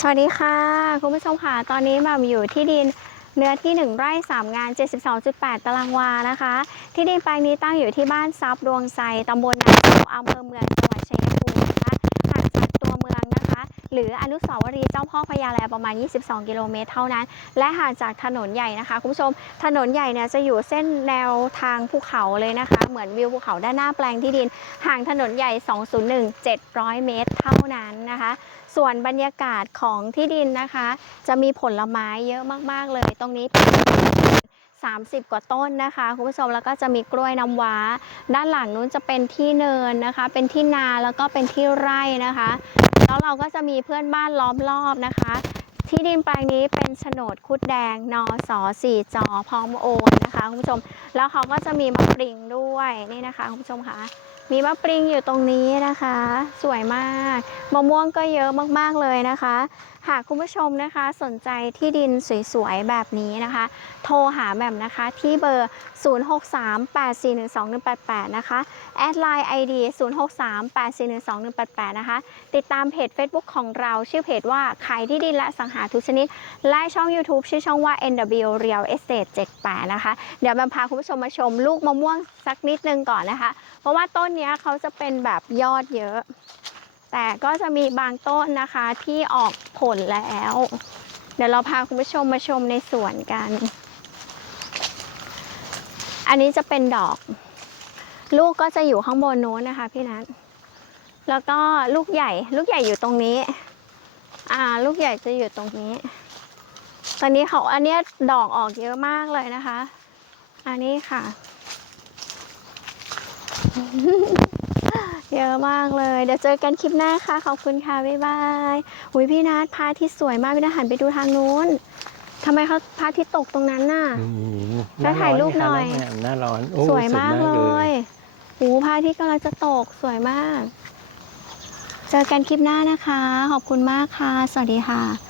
สวัสดีค่ะ คุณผู้ชมค่ะ ตอนนี้แบบอยู่ที่ดินเนื้อที่ 1 ไร่ 3 งาน 72.8 ตารางวานะคะ ที่ดินแปลงนี้ตั้งอยู่ที่บ้านซับดวงไซตำบลนาเกาอำเภอเมืองจังหวัด นุสาวรีย์เจ้าพ่อพญาแลประมาณ 22 กิโลเมตรเท่านั้น และห่างจากถนนใหญ่นะคะคุณผู้ชม ถนนใหญ่เนี่ยจะอยู่เส้นแนวทางภูเขาเลยนะคะ เหมือนวิวภูเขาด้านหน้าแปลงที่ดิน ห่างถนนใหญ่ 201 700 เมตรเท่านั้นนะคะ ส่วนบรรยากาศของที่ดินนะคะ จะมีผลไม้เยอะมาก ๆ เลย ตรงนี้เป็น 30 กว่าต้นนะคะคุณผู้ชมแล้วก็จะมีกล้วยน้ำว้า ด้านหลังนู้นจะเป็นที่เนินนะคะ เป็นที่นาแล้วก็เป็นที่ไร่นะคะ แล้วเราก็จะมีเพื่อนบ้านล้อมรอบนะคะ ที่ดินแปลงนี้เป็นโฉนดคุดแดงนอสอสี่จอพร้อมโอนนะคะคุณผู้ชมแล้วเขาก็จะมีมะปริงด้วยนี่นะคะคุณผู้ชมคะมีมะปริงอยู่ตรงนี้นะคะ สวยมากมะม่วงก็เยอะมากๆเลยนะคะ หากคุณผู้ชมนะคะสนใจที่ดินสวยๆ แบบนี้นะคะ โทรหาแหม่มนะคะที่เบอร์ 0638412188 นะคะ แอดไลน์ ID 0638412188 นะคะ ติดตามเพจ Facebook ของเราชื่อเพจว่าขายที่ดินและสังหาทุกชนิด และช่อง YouTube ชื่อช่องว่า NW Real Estate 78 นะคะ เดี๋ยวแบมพาคุณผู้ชมมาชมลูกมะม่วงสักนิดนึงก่อนนะคะ เพราะว่าต้นนี้เขาจะเป็นแบบยอดเยอะ แต่ก็จะมีบางต้นนะคะที่ออกผลแล้ว เดี๋ยวเราพาคุณผู้ชมมาชมในสวนกัน อันนี้จะเป็นดอก ลูกก็จะอยู่ข้างบนนู้นนะคะพี่นัทแล้วก็ลูกใหญ่ลูกใหญ่อยู่ตรงนี้ อ่า ลูกใหญ่จะอยู่ตรงนี้ ตอนนี้เขาอันนี้ดอกออกเยอะมากเลยนะคะ อันนี้ค่ะ เยอะมากเลย เดี๋ยวเจอกันคลิปหน้าค่ะ ขอบคุณค่ะ บ๊ายบายอุ้ยพี่นัทพระอาทิตย์สวยมากพี่นัทหันไปดูทางนู้นทำไมเขาพระอาทิตย์ตกตรงนั้นน่ะอืมแล้วถ่ายรูปหน่อย หน้าร้อนโอ้สวยมากเลยโอ้พระอาทิตย์กำลังจะตกสวยมาก เจอกันคลิปหน้านะคะ ขอบคุณมากค่ะ สวัสดีค่ะ